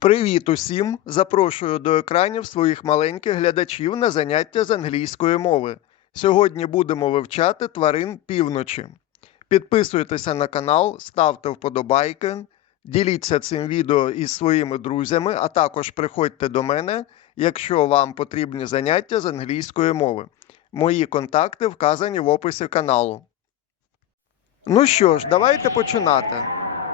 Привіт усім! Запрошую до екранів своїх маленьких глядачів на заняття з англійської мови. Сьогодні будемо вивчати тварин півночі. Підписуйтеся на канал, ставте вподобайки, діліться цим відео із своїми друзями, а також приходьте до мене, якщо вам потрібні заняття з англійської мови. Мої контакти вказані в описі каналу. Ну що ж, давайте починати.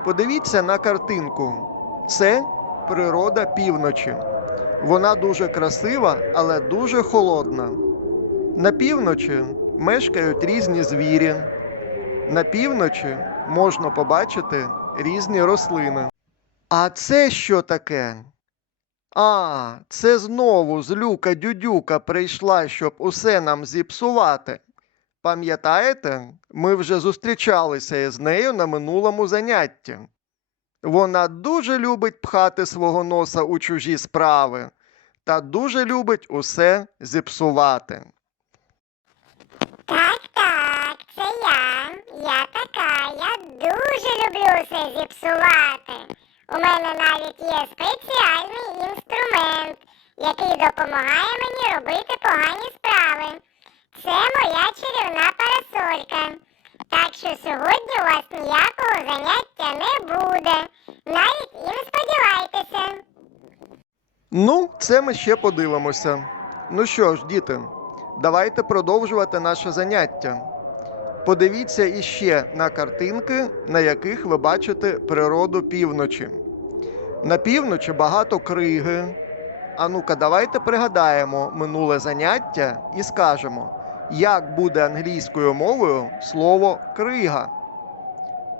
Подивіться на картинку. Це природа півночі. Вона дуже красива, але дуже холодна. На півночі мешкають різні звірі. На півночі можна побачити різні рослини. А це що таке? А, це знову злюка дюдюка прийшла, щоб усе нам зіпсувати. Пам'ятаєте, ми вже зустрічалися із нею на минулому занятті. Вона дуже любить пхати свого носа у чужі справи та дуже любить усе зіпсувати. Так, так, це я. Я така. Я дуже люблю все зіпсувати. У мене навіть є спеціальний інструмент, який допомагає мені робити погані справи. Це моя чарівна парасолька. Так що сьогодні у вас ніякого заняття не буде. Навіть і не сподівайтеся. Ну, це ми ще подивимося. Ну що ж, діти, давайте продовжувати наше заняття. Подивіться іще на картинки, на яких ви бачите природу півночі. На півночі багато криги. А ну-ка, давайте пригадаємо минуле заняття і скажемо, як буде англійською мовою слово крига.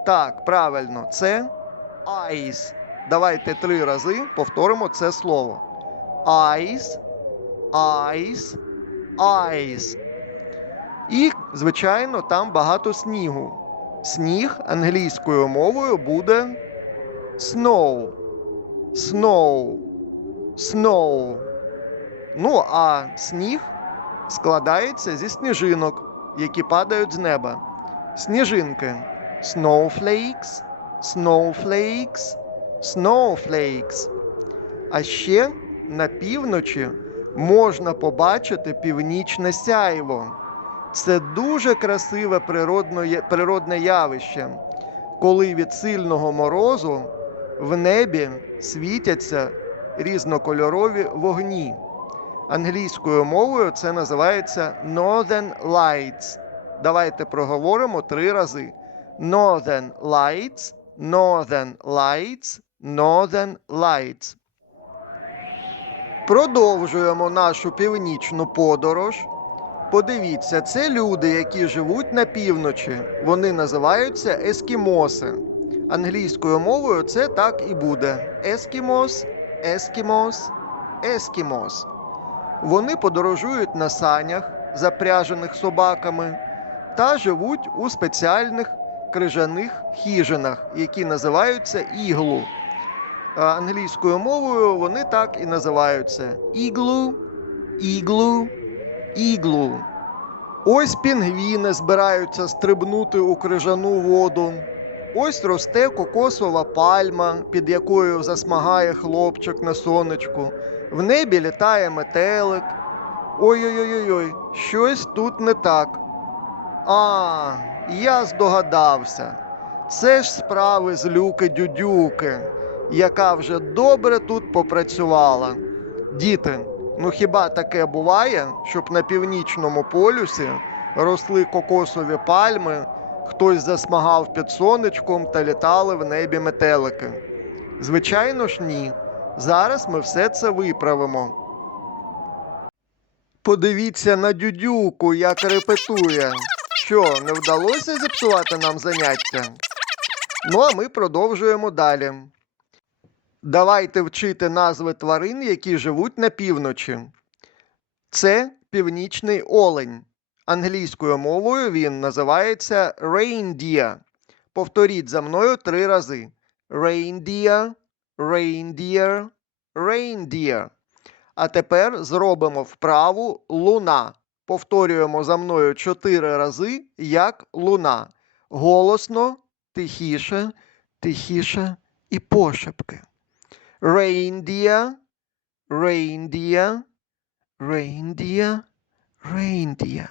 Так, правильно, це ice. Давайте три рази повторимо це слово. Ice, ice, ice. І, звичайно, там багато снігу. Сніг англійською мовою буде snow. Snow. Snow. Ну, а сніг складається зі сніжинок, які падають з неба. Сніжинки. Snowflakes, snowflakes, snowflakes. А ще на півночі можна побачити північне сяйво. Це дуже красиве природне явище, коли від сильного морозу в небі світяться різнокольорові вогні. Англійською мовою це називається Northern Lights. Давайте проговоримо три рази. Northern Lights, Northern Lights, Northern Lights. Продовжуємо нашу північну подорож. Подивіться, це люди, які живуть на півночі. Вони називаються ескімоси. Англійською мовою це так і буде. Ескімос, ескімос, ескімос. Вони подорожують на санях, запряжених собаками, та живуть у спеціальних крижаних хижинах, які називаються іглу. Англійською мовою вони так і називаються: іглу, іглу, іглу. Ось пінгвіни збираються стрибнути у крижану воду. Ось росте кокосова пальма, під якою засмагає хлопчик на сонечку. В небі літає метелик. Ой-ой-ой, щось тут не так. А, я здогадався. Це ж справи з люки дюдюки, яка вже добре тут попрацювала. Діти, ну хіба таке буває, щоб на північному полюсі росли кокосові пальми, хтось засмагав під сонечком та літали в небі метелики? Звичайно ж, ні. Зараз ми все це виправимо. Подивіться на дюдюку, як репетує. Що, не вдалося зіпсувати нам заняття? Ну, а ми продовжуємо далі. Давайте вчити назви тварин, які живуть на півночі. Це північний олень. Англійською мовою він називається reindeer. Повторіть за мною три рази: reindeer, reindeer, reindeer. А тепер зробимо вправу луна. Повторюємо за мною чотири рази, як луна. Голосно, тихіше, тихіше і пошепки. Reindeer, reindeer, reindeer, reindeer.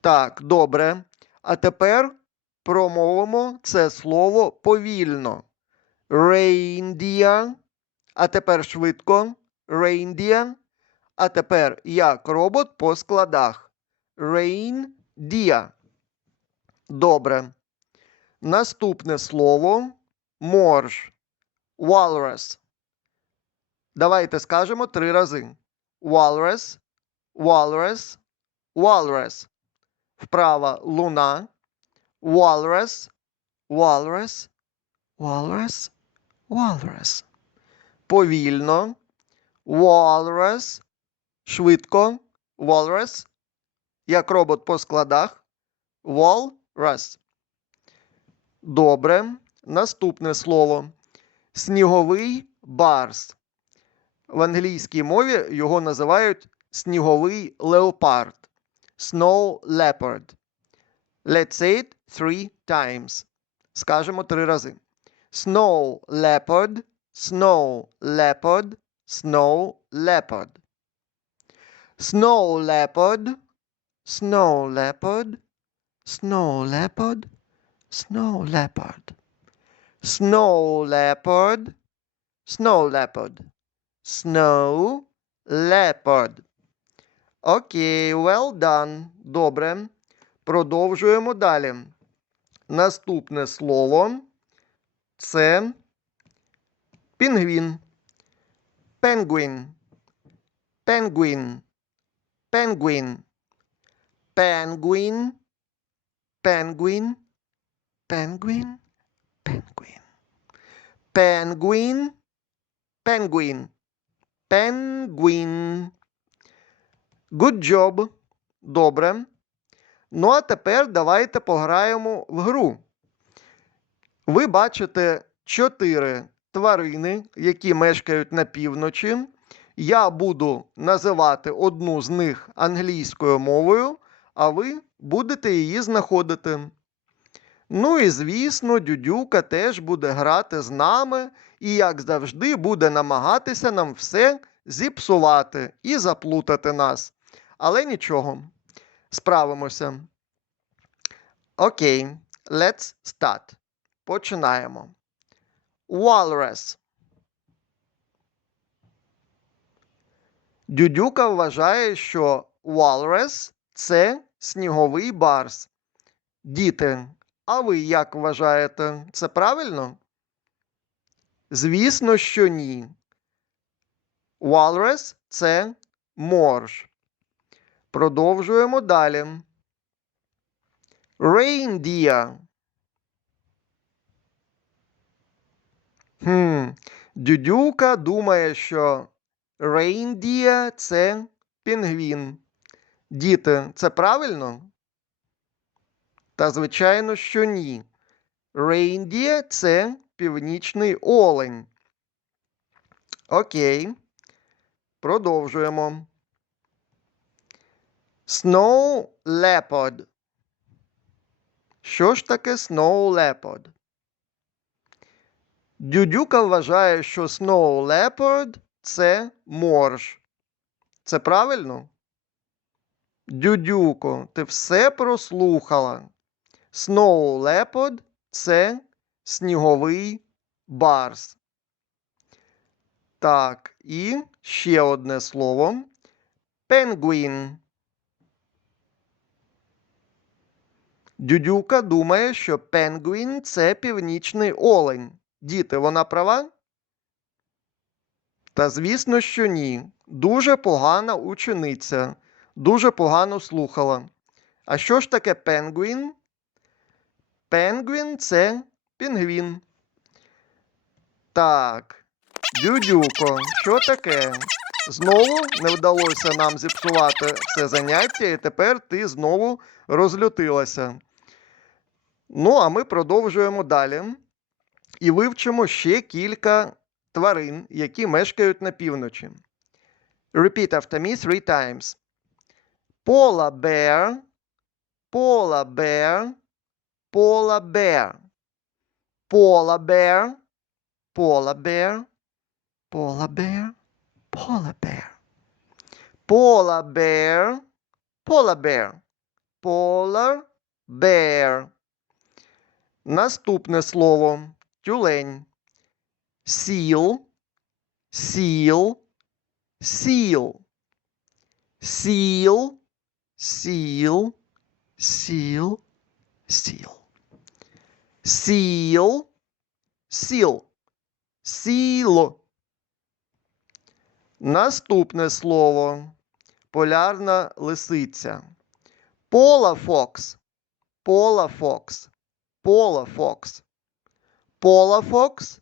Так, добре. А тепер промовимо це слово повільно. Reindeer. А тепер швидко. Reindeer. А тепер як робот по складах. Reindeer. Добре. Наступне слово морж. Walrus. Давайте скажемо три рази. Walrus, walrus, walrus. Вправа луна. Walrus, walrus, walrus, walrus. Повільно. Walrus. Швидко. Walrus. Як робот по складах. Walrus. Добре. Наступне слово. Сніговий барс. В англійській мові його називають сніговий леопард. Snow leopard. Let's say it three times. Скажемо три рази. Snow leopard, snow leopard, snow leopard. Snow leopard, snow leopard, snow leopard, snow leopard. Snow leopard, snow leopard, snow leopard. Окей, well done. Добре. Продовжуємо далі. Наступне слово це пінгвін. Penguin. Penguin. Penguin. Penguin. Penguin. Penguin. Penguin. Penguin. Penguin. Penguin. Good job. Добре. Ну, а тепер давайте пограємо в гру. Ви бачите чотири тварини, які мешкають на півночі. Я буду називати одну з них англійською мовою, а ви будете її знаходити. Ну і звісно, дюдюка теж буде грати з нами і, як завжди, буде намагатися нам все зіпсувати і заплутати нас. Але нічого, справимося. Окей, let's start. Починаємо. Walrus. Дюдюка вважає, що walrus – це сніговий барс. Діти, а ви як вважаєте? Це правильно? Звісно, що ні. Walrus – це морж. Продовжуємо далі. Reindeer. Хм. Дюдюка думає, що reindeer – це пінгвін. Діти, це правильно? Та звичайно, що ні. Reindeer – це північний олень. Окей. Продовжуємо. Snow leopard. Що ж таке snow leopard? Дюдюка вважає, що snow leopard – це морж. Це правильно? Дюдюко, ти все прослухала. Snow leopard – це сніговий барс. Так, і ще одне слово. Penguin. Дюдюка думає, що пенгвін це північний олень. Діти, вона права? Та звісно, що ні. Дуже погана учениця. Дуже погано слухала. А що ж таке пенгвін? Пенгвін це пінгвін. Так. Дюдюко, що таке? Знову не вдалося нам зіпсувати це заняття, і тепер ти знову розлютилася. Ну, а ми продовжуємо далі і вивчимо ще кілька тварин, які мешкають на півночі. Repeat after me three times. Polar bear, polar bear, polar bear. Polar bear, polar bear, Polar bear, polar bear. Polar bear, polar bear. Polar bear. Наступне слово тюлень. Seal, seal, seal. Seal, seal, seal, seal. Seal, seal, сіло. Наступне слово полярна лисиця. Пола фокс. Пола фокс.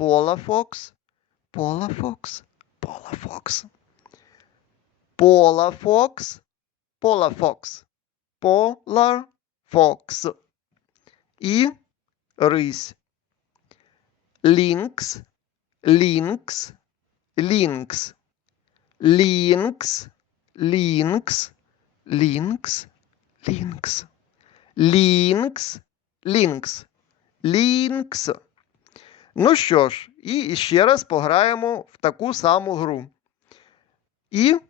Пола фокс. Пола фокс. Пола фокс. Пола фокс. Пола фокс. Пола фокс. Пола фокс. Полар фокс. І рись. Лінкс. Лінкс. Лінкс. Лінкс. Лінкс. Лінкс. Лінкс. Лінкс. Лінкс. Лінкс. Ну що ж, і ще раз пограємо в таку саму гру. І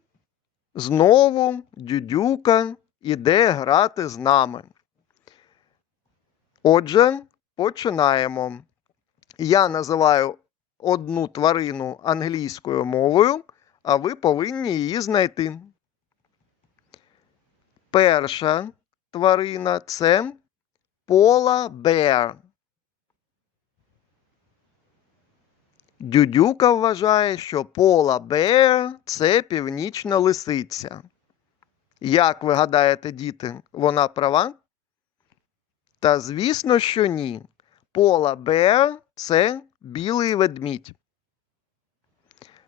знову дюдюка іде грати з нами. Отже, починаємо. Я називаю одну тварину англійською мовою, а ви повинні її знайти. Перша тварина це пола bear. Дюдюка вважає, що пола bear – це північна лисиця. Як ви гадаєте, діти, вона права? Та звісно, що ні. Пола bear – це білий ведмідь.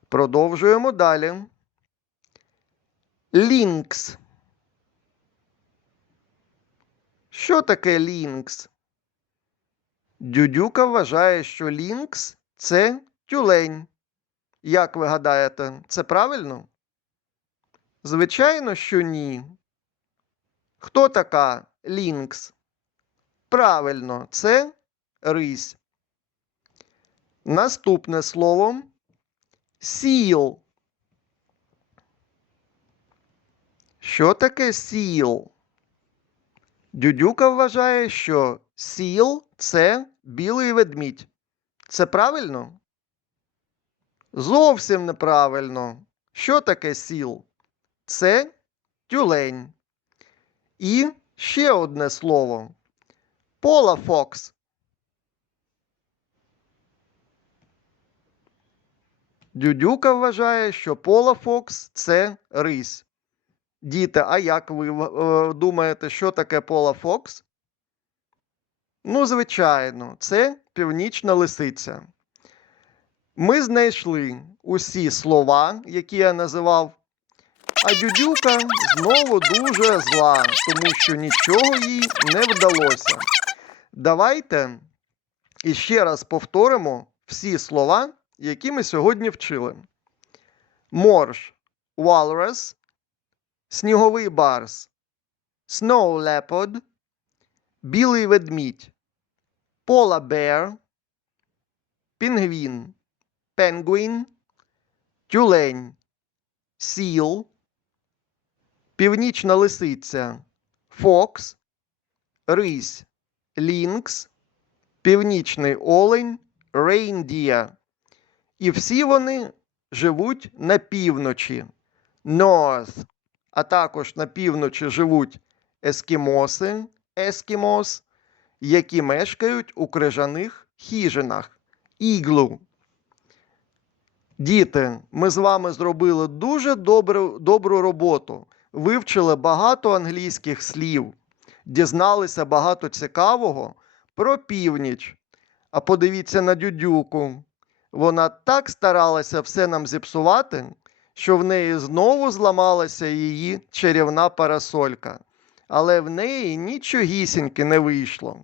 Продовжуємо далі. Лінкс. Що таке лінкс? Дюдюка вважає, що лінкс це тюлень. Як ви гадаєте, це правильно? Звичайно, що ні. Хто така лінкс? Правильно, це рись. Наступне слово сіл. Що таке сіл? Дюдюка вважає, що сіл це білий ведмідь. Це правильно? Зовсім неправильно. Що таке сіл? Це тюлень. І ще одне слово. Пола Фокс. Дюдюка вважає, що Пола Фокс це рись. Діти, а як ви е, думаєте, що таке Пола Фокс? Ну, звичайно, це північна лисиця. Ми знайшли усі слова, які я називав, а дюдюка знову дуже зла, тому що нічого їй не вдалося. Давайте іще раз повторимо всі слова, які ми сьогодні вчили. Морж, walrus, сніговий барс, snow leopard, білий ведмідь, polar bear, пінгвін, penguin, тюлень, сіл, північна лисиця, фокс, рись, лінкс, північний олень, reindeer. І всі вони живуть на півночі, north, а також на півночі живуть ескімоси, ескімос, які мешкають у крижаних хижинах, іглу. Діти, ми з вами зробили дуже добру, добру роботу. Вивчили багато англійських слів, дізналися багато цікавого про північ. А подивіться на дюдюку. Вона так старалася все нам зіпсувати, що в неї знову зламалася її чарівна парасолька. Але в неї нічогісіньки не вийшло.